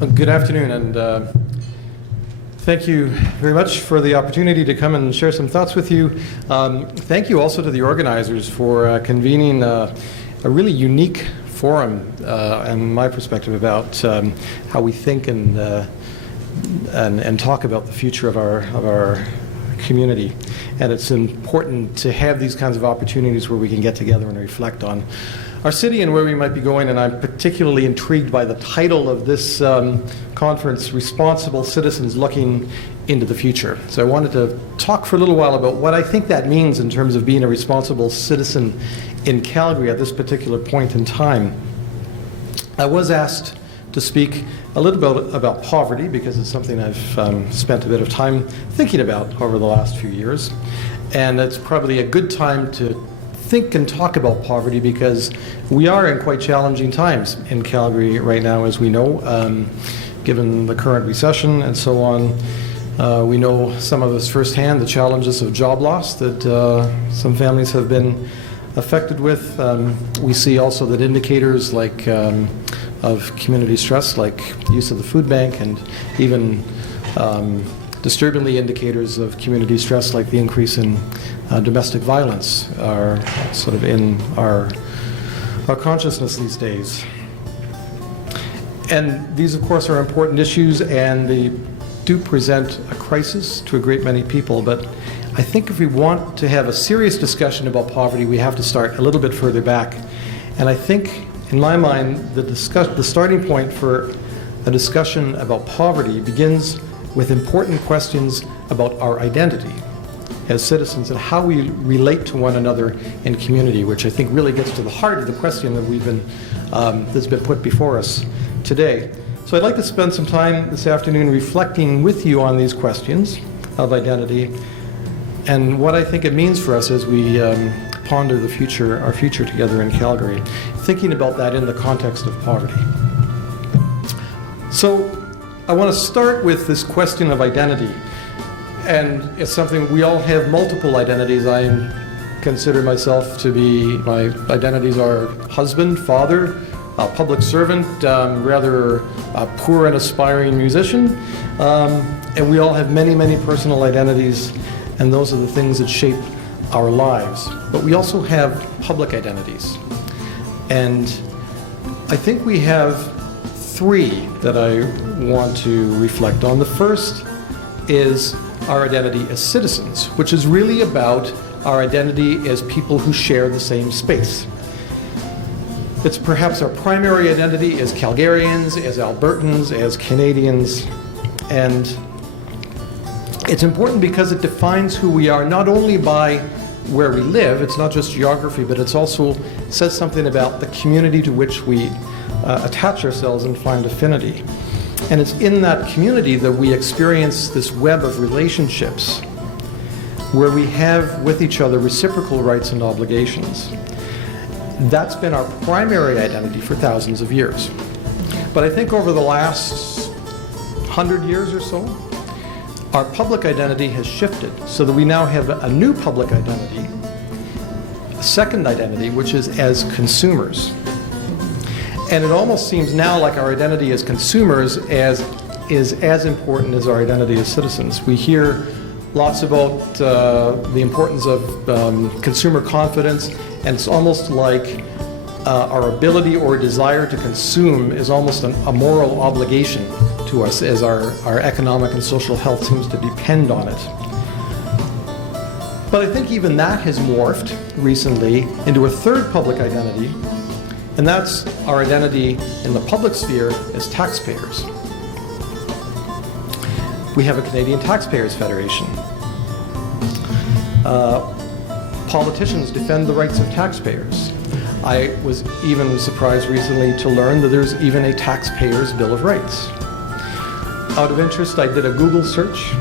Well, good afternoon, and thank you very much for the opportunity to come and share some thoughts with you. Thank you also to the organizers for convening a really unique forum, and my perspective about how we think and talk about the future of our community. And it's important to have these kinds of opportunities where we can get together and reflect on our city and where we might be going. And I'm particularly intrigued by the title of this conference, Responsible Citizens Looking into the Future. So I wanted to talk for a little while about what I think that means in terms of being a responsible citizen in Calgary at this particular point in time. I was asked to speak a little bit about poverty because it's something I've spent a bit of time thinking about over the last few years. And it's probably a good time to think and talk about poverty because we are in quite challenging times in Calgary right now, as we know, given the current recession and so on. We know some of us firsthand the challenges of job loss that some families have been affected with. We see also that indicators like of community stress, like use of the food bank, and even disturbingly indicators of community stress like the increase in domestic violence are sort of in our consciousness these days. And these, of course, are important issues, and they do present a crisis to a great many people. But I think if we want to have a serious discussion about poverty, we have to start a little bit further back. And I think, in my mind, the starting point for a discussion about poverty begins with important questions about our identity as citizens and how we relate to one another in community, which I think really gets to the heart of the question that that's been put before us today. So I'd like to spend some time this afternoon reflecting with you on these questions of identity and what I think it means for us as we ponder the future, our future together in Calgary, thinking about that in the context of poverty. So I want to start with this question of identity. And it's something, we all have multiple identities. I consider myself to be, my identities are husband, father, public servant, rather poor and aspiring musician. And we all have many, many personal identities, and those are the things that shape our lives. But we also have public identities. And I think we have three that I want to reflect on. The first is our identity as citizens, which is really about our identity as people who share the same space. It's perhaps our primary identity as Calgarians, as Albertans, as Canadians, and it's important because it defines who we are not only by where we live, it's not just geography, but it's also says something about the community to which we attach ourselves and find affinity. And it's in that community that we experience this web of relationships where we have with each other reciprocal rights and obligations. That's been our primary identity for thousands of years. But I think over the last 100 years or so, our public identity has shifted so that we now have a new public identity, a second identity, which is as consumers. And it almost seems now like our identity as consumers is as important as our identity as citizens. We hear lots about the importance of consumer confidence, and it's almost like our ability or desire to consume is almost a moral obligation to us, as our economic and social health seems to depend on it. But I think even that has morphed recently into a third public identity, and that's our identity in the public sphere as taxpayers. We have a Canadian Taxpayers Federation. Politicians defend the rights of taxpayers. I was even surprised recently to learn that there's even a Taxpayers' Bill of Rights. Out of interest, I did a Google search,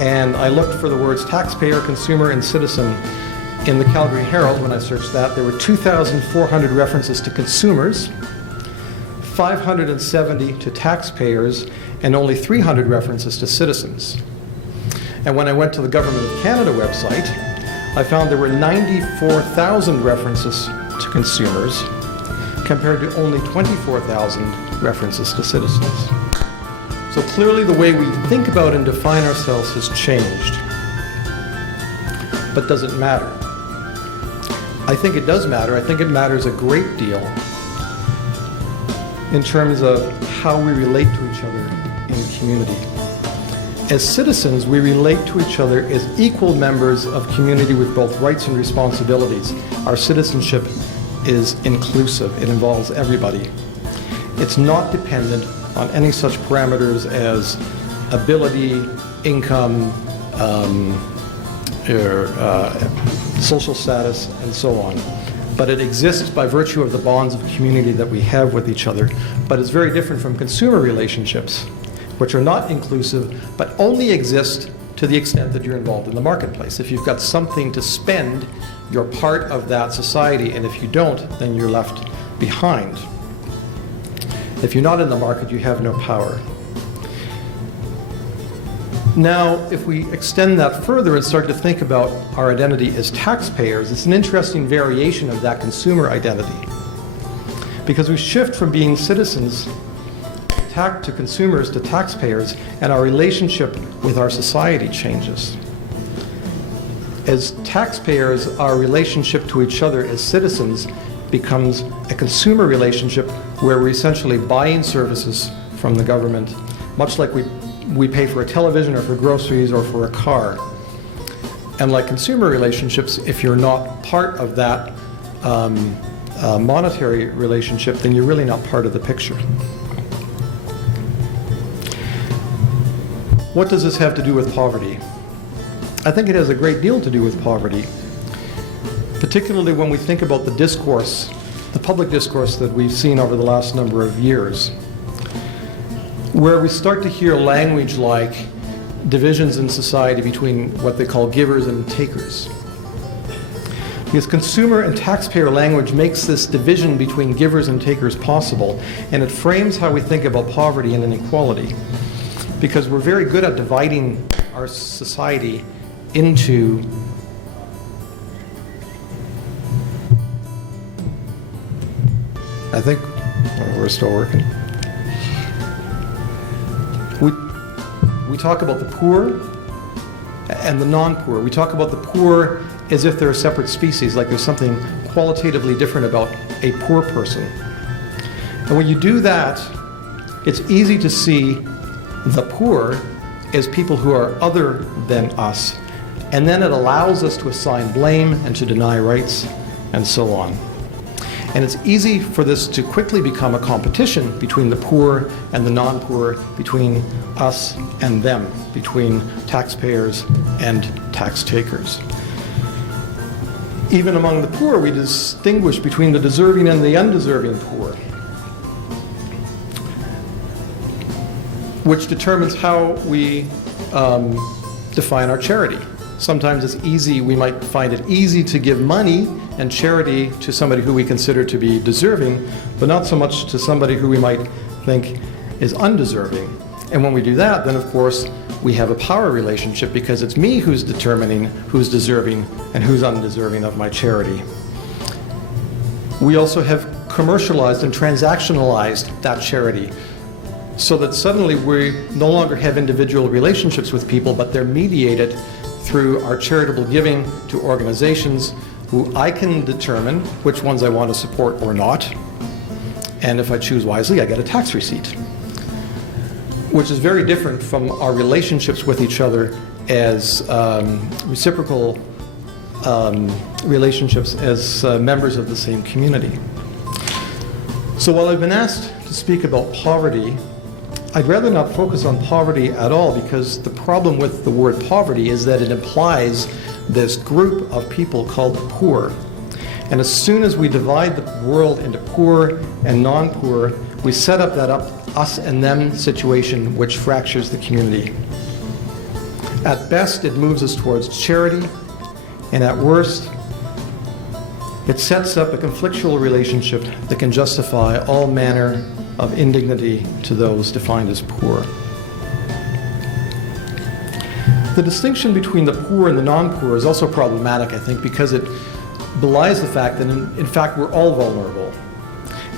and I looked for the words taxpayer, consumer, and citizen in the Calgary Herald. When I searched that, there were 2,400 references to consumers, 570 to taxpayers, and only 300 references to citizens. And when I went to the Government of Canada website, I found there were 94,000 references to consumers compared to only 24,000 references to citizens. So clearly the way we think about and define ourselves has changed. But does it matter? I think it does matter. I think it matters a great deal in terms of how we relate to each other in community. As citizens, we relate to each other as equal members of community with both rights and responsibilities. Our citizenship is inclusive. It involves everybody. It's not dependent on any such parameters as ability, income, social status, and so on. But it exists by virtue of the bonds of community that we have with each other. But it's very different from consumer relationships, which are not inclusive, but only exist to the extent that you're involved in the marketplace. If you've got something to spend, you're part of that society, and if you don't, then you're left behind. If you're not in the market, you have no power. Now, if we extend that further and start to think about our identity as taxpayers, it's an interesting variation of that consumer identity. Because we shift from being citizens to consumers to taxpayers, and our relationship with our society changes. As taxpayers, our relationship to each other as citizens becomes a consumer relationship where we're essentially buying services from the government, much like we pay for a television or for groceries or for a car. And like consumer relationships, if you're not part of that monetary relationship, then you're really not part of the picture. What does this have to do with poverty? I think it has a great deal to do with poverty, particularly when we think about the discourse, the public discourse that we've seen over the last number of years, where we start to hear language like divisions in society between what they call givers and takers. Because consumer and taxpayer language makes this division between givers and takers possible, and it frames how we think about poverty and inequality. Because we're very good at dividing our society into I think we're still working. We talk about the poor and the non-poor. We talk about the poor as if they're a separate species, like there's something qualitatively different about a poor person. And when you do that, it's easy to see the poor as people who are other than us. And then it allows us to assign blame and to deny rights and so on. And it's easy for this to quickly become a competition between the poor and the non-poor, between us and them, between taxpayers and tax takers. Even among the poor, we distinguish between the deserving and the undeserving poor, which determines how we define our charity. Sometimes it's easy, we might find it easy to give money and charity to somebody who we consider to be deserving, but not so much to somebody who we might think is undeserving. And when we do that, then of course we have a power relationship, because it's me who's determining who's deserving and who's undeserving of my charity. We also have commercialized and transactionalized that charity, so that suddenly we no longer have individual relationships with people, but they're mediated through our charitable giving to organizations who I can determine which ones I want to support or not. And if I choose wisely, I get a tax receipt, which is very different from our relationships with each other as reciprocal relationships as members of the same community. So while I've been asked to speak about poverty, I'd rather not focus on poverty at all, because the problem with the word poverty is that it implies this group of people called the poor. And as soon as we divide the world into poor and non-poor, we set up that us and them situation, which fractures the community. At best, it moves us towards charity, and at worst, it sets up a conflictual relationship that can justify all manner of indignity to those defined as poor. The distinction between the poor and the non-poor is also problematic, I think, because it belies the fact that in fact we're all vulnerable.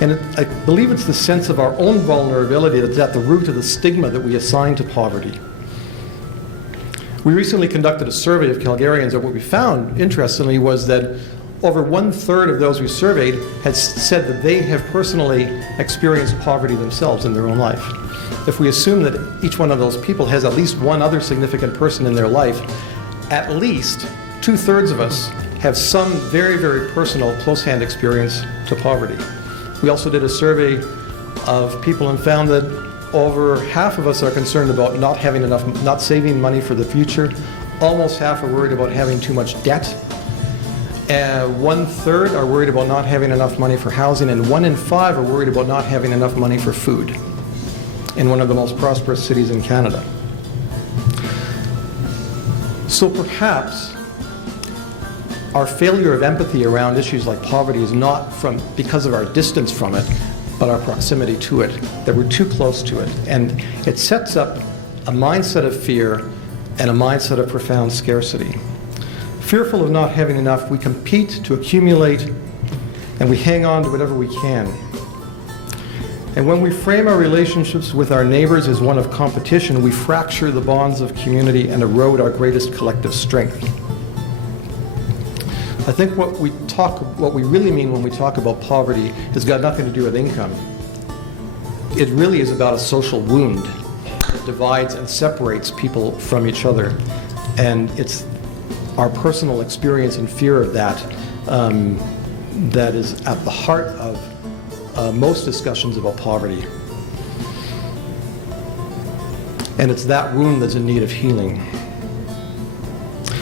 And I believe it's the sense of our own vulnerability that's at the root of the stigma that we assign to poverty. We recently conducted a survey of Calgarians, and what we found, interestingly, was that over 1/3 of those we surveyed had said that they have personally experienced poverty themselves in their own life. If we assume that each one of those people has at least one other significant person in their life, at least 2/3 of us have some very, very personal, close-hand experience to poverty. We also did a survey of people and found that over half of us are concerned about not having enough, not saving money for the future. Almost half are worried about having too much debt. 1/3 are worried about not having enough money for housing, and 1 in 5 are worried about not having enough money for food in one of the most prosperous cities in Canada. So perhaps our failure of empathy around issues like poverty is not because of our distance from it, but our proximity to it, that we're too close to it. And it sets up a mindset of fear and a mindset of profound scarcity. Fearful of not having enough, we compete to accumulate, and we hang on to whatever we can. And when we frame our relationships with our neighbors as one of competition, we fracture the bonds of community and erode our greatest collective strength. I think what we really mean when we talk about poverty has got nothing to do with income. It really is about a social wound that divides and separates people from each other. And it's our personal experience and fear of that that is at the heart of most discussions about poverty. And it's that wound that's in need of healing.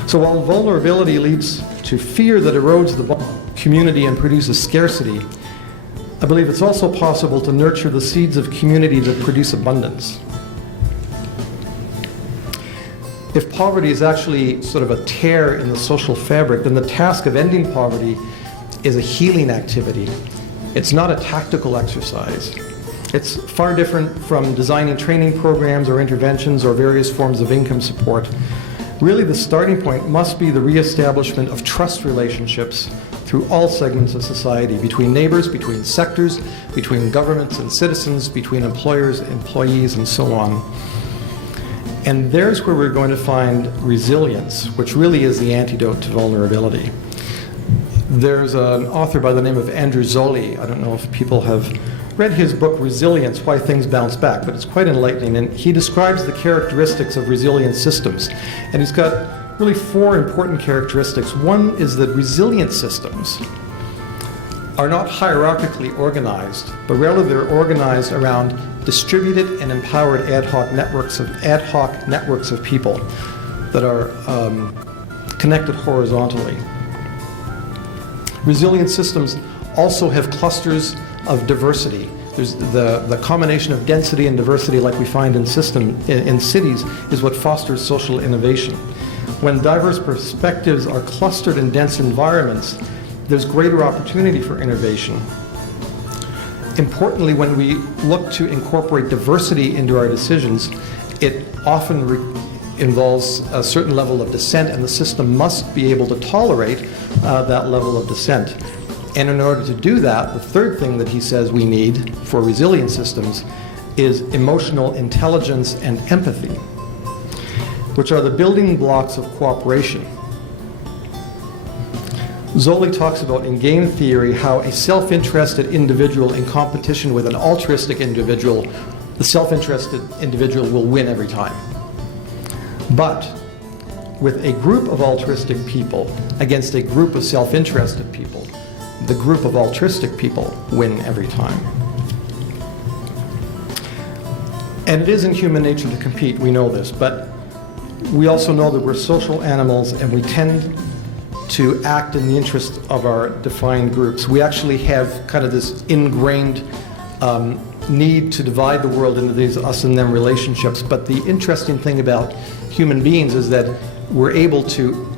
So while vulnerability leads to fear that erodes the community and produces scarcity, I believe it's also possible to nurture the seeds of community that produce abundance. If poverty is actually sort of a tear in the social fabric, then the task of ending poverty is a healing activity. It's not a tactical exercise. It's far different from designing training programs or interventions or various forms of income support. Really, the starting point must be the reestablishment of trust relationships through all segments of society, between neighbors, between sectors, between governments and citizens, between employers, employees, and so on. And there's where we're going to find resilience, which really is the antidote to vulnerability. There's an author by the name of Andrew Zolli. I don't know if people have read his book, Resilience, Why Things Bounce Back, but it's quite enlightening. And he describes the characteristics of resilient systems. And he's got really 4 important characteristics. One is that resilient systems are not hierarchically organized, but rather they're organized around distributed and empowered ad hoc networks of people that are connected horizontally. Resilient systems also have clusters of diversity. There's the combination of density and diversity, like we find in cities, is what fosters social innovation. When diverse perspectives are clustered in dense environments, there's greater opportunity for innovation. Importantly, when we look to incorporate diversity into our decisions, it often involves a certain level of dissent, and the system must be able to tolerate that level of dissent. And in order to do that, the third thing that he says we need for resilient systems is emotional intelligence and empathy, which are the building blocks of cooperation. Zolli talks about in game theory how a self-interested individual in competition with an altruistic individual, the self-interested individual will win every time. But with a group of altruistic people against a group of self-interested people, the group of altruistic people win every time. And it is in human nature to compete, we know this, but we also know that we're social animals and we tend to act in the interest of our defined groups. We actually have kind of this ingrained need to divide the world into these us and them relationships. But the interesting thing about human beings is that we're able to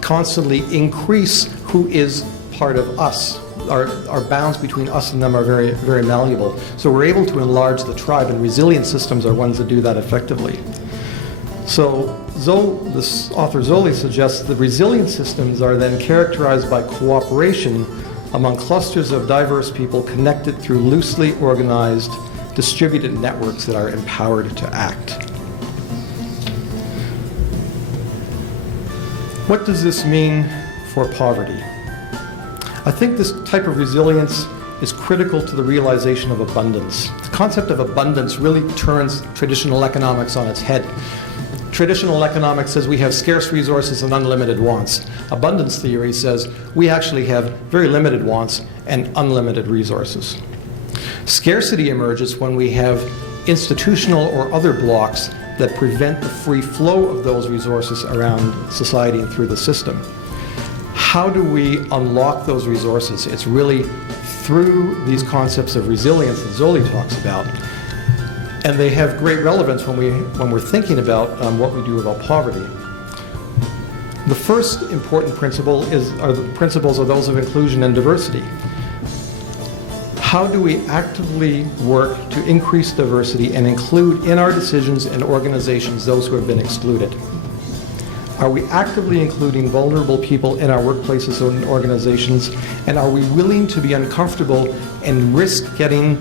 constantly increase who is part of us. Our bounds between us and them are very, very malleable. So we're able to enlarge the tribe, and resilient systems are ones that do that effectively. So this author Zolli suggests that resilient systems are then characterized by cooperation among clusters of diverse people connected through loosely organized, distributed networks that are empowered to act. What does this mean for poverty? I think this type of resilience is critical to the realization of abundance. The concept of abundance really turns traditional economics on its head. Traditional economics says we have scarce resources and unlimited wants. Abundance theory says we actually have very limited wants and unlimited resources. Scarcity emerges when we have institutional or other blocks that prevent the free flow of those resources around society and through the system. How do we unlock those resources? It's really through these concepts of resilience that Zoli talks about. And they have great relevance when we're thinking about what we do about poverty. The first important principle are the principles of those of inclusion and diversity. How do we actively work to increase diversity and include in our decisions and organizations those who have been excluded? Are we actively including vulnerable people in our workplaces and organizations? And are we willing to be uncomfortable and risk getting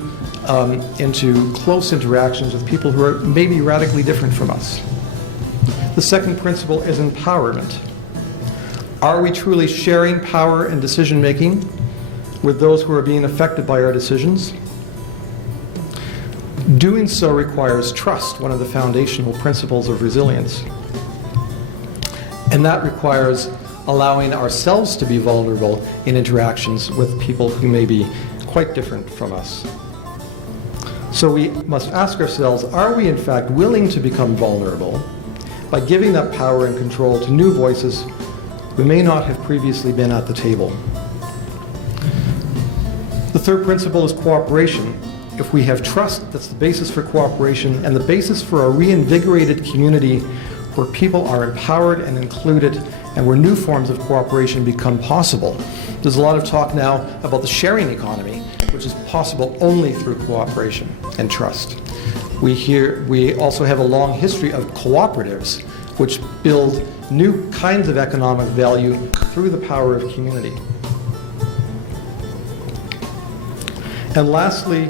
into close interactions with people who are maybe radically different from us? The second principle is empowerment. Are we truly sharing power and decision making with those who are being affected by our decisions? Doing so requires trust, one of the foundational principles of resilience. And that requires allowing ourselves to be vulnerable in interactions with people who may be quite different from us. So we must ask ourselves, are we in fact willing to become vulnerable by giving that power and control to new voices who may not have previously been at the table? The third principle is cooperation. If we have trust, that's the basis for cooperation and the basis for a reinvigorated community where people are empowered and included and where new forms of cooperation become possible. There's a lot of talk now about the sharing economy, which is possible only through cooperation and trust. We also have a long history of cooperatives, which build new kinds of economic value through the power of community. And lastly,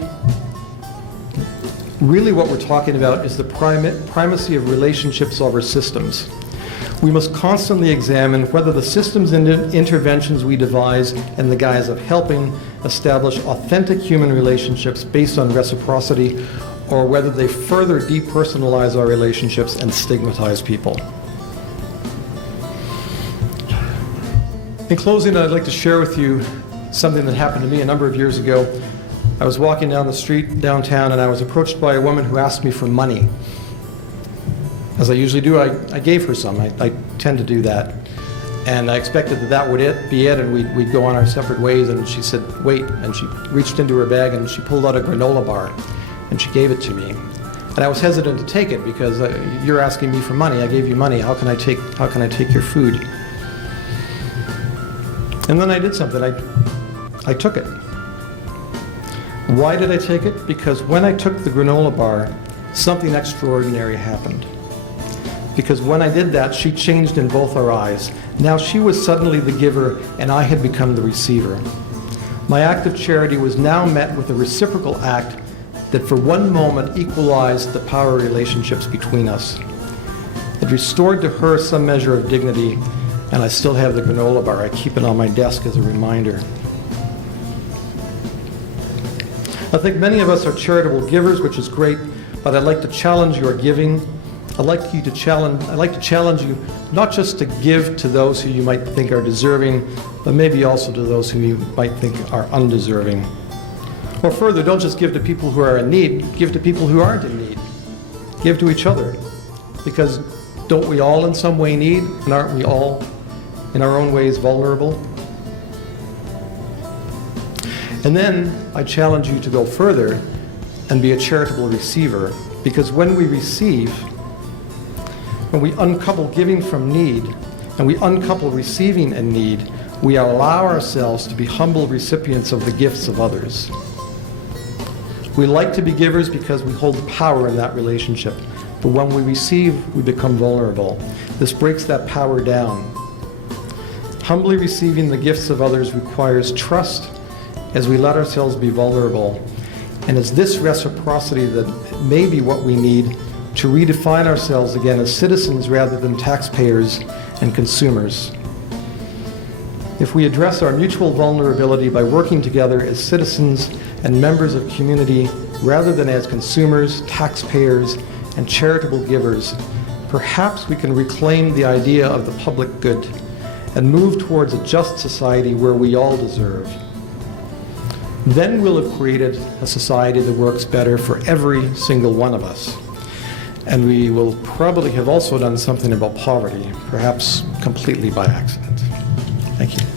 really what we're talking about is the primacy of relationships over systems. We must constantly examine whether the systems and interventions we devise in the guise of helping establish authentic human relationships based on reciprocity, or whether they further depersonalize our relationships and stigmatize people. In closing, I'd like to share with you something that happened to me a number of years ago. I was walking down the street downtown and I was approached by a woman who asked me for money. As I usually do, I gave her some. I tend to do that. And I expected that would be it and we'd go on our separate ways, and she said, wait, and she reached into her bag and she pulled out a granola bar and she gave it to me. And I was hesitant to take it because you're asking me for money. I gave you money. How can I take your food? And then I did something. I took it. Why did I take it? Because when I took the granola bar, something extraordinary happened. Because when I did that, she changed in both our eyes. Now she was suddenly the giver, and I had become the receiver. My act of charity was now met with a reciprocal act that for one moment equalized the power relationships between us. It restored to her some measure of dignity, and I still have the granola bar. I keep it on my desk as a reminder. I think many of us are charitable givers, which is great, but I'd like to challenge your giving. I'd like to challenge you not just to give to those who you might think are deserving, but maybe also to those who you might think are undeserving. Or further, don't just give to people who are in need, give to people who aren't in need. Give to each other. Because don't we all in some way need, and aren't we all in our own ways vulnerable? And then I challenge you to go further and be a charitable receiver, because when we receive, when we uncouple giving from need and we uncouple receiving and need, we allow ourselves to be humble recipients of the gifts of others. We like to be givers because we hold power in that relationship, but when we receive, we become vulnerable. This breaks that power down. Humbly receiving the gifts of others requires trust as we let ourselves be vulnerable. And it's this reciprocity that may be what we need to redefine ourselves again as citizens rather than taxpayers and consumers. If we address our mutual vulnerability by working together as citizens and members of community rather than as consumers, taxpayers, and charitable givers, perhaps we can reclaim the idea of the public good and move towards a just society where we all deserve. Then we'll have created a society that works better for every single one of us. And we will probably have also done something about poverty, perhaps completely by accident. Thank you.